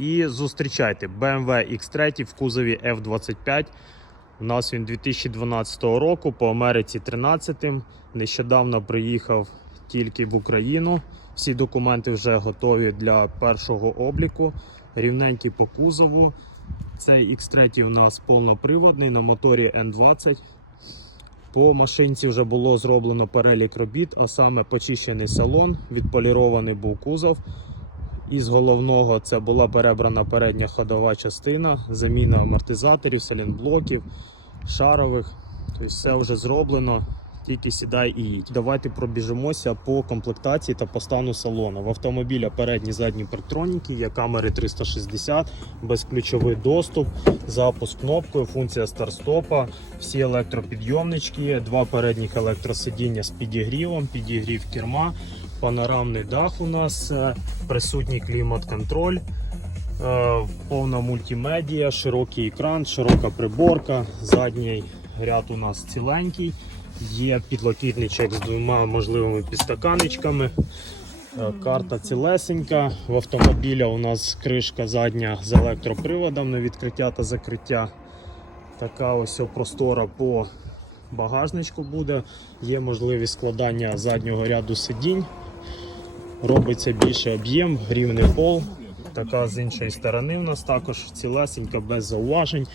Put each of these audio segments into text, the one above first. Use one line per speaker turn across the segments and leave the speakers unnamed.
І зустрічайте BMW X3 в кузові F25. У нас він 2012 року по Америці 13-м. Нещодавно приїхав тільки в Україну. Всі документи вже готові для першого обліку. Рівненький по кузову. Цей X3 у нас повноприводний на моторі N20. По машинці вже було зроблено перелік робіт, а саме почищений салон, відполірований був кузов. Із головного це була перебрана передня ходова частина, заміна амортизаторів, салінблоків, шарових. Тобто все вже зроблено, тільки сідай і їдь. Давайте пробіжимося по комплектації та по стану салону. В автомобіля передні задні парктроніки, є камери 360, безключовий доступ, запуск кнопкою, функція старт-стопа, всі електропідйомнички, два передніх електросидіння з підігрівом, підігрів керма, панорамний дах у нас, е, присутній клімат-контроль. Е, Повна мультимедіа, широкий екран, широка приборка, задній ряд у нас ціленький. Є підлокітничок з двома можливими підстаканечками. Е, Карта цілесенька. В автомобіля у нас кришка задня з електроприводом на відкриття та закриття. Така ось простора по багажничку буде. Є можливість складання заднього ряду сидінь. Робиться більше об'єм, рівний пол. Така з іншої сторони у нас також цілесенька, без зауважень.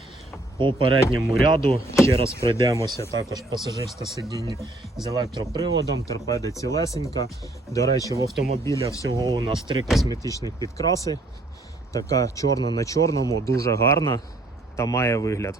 По передньому ряду ще раз пройдемося. Також пасажирське сидіння з електроприводом, торпеда цілесенька. До речі, в автомобіля всього у нас три косметичних підкраси. Така чорна на чорному, дуже гарна та має вигляд.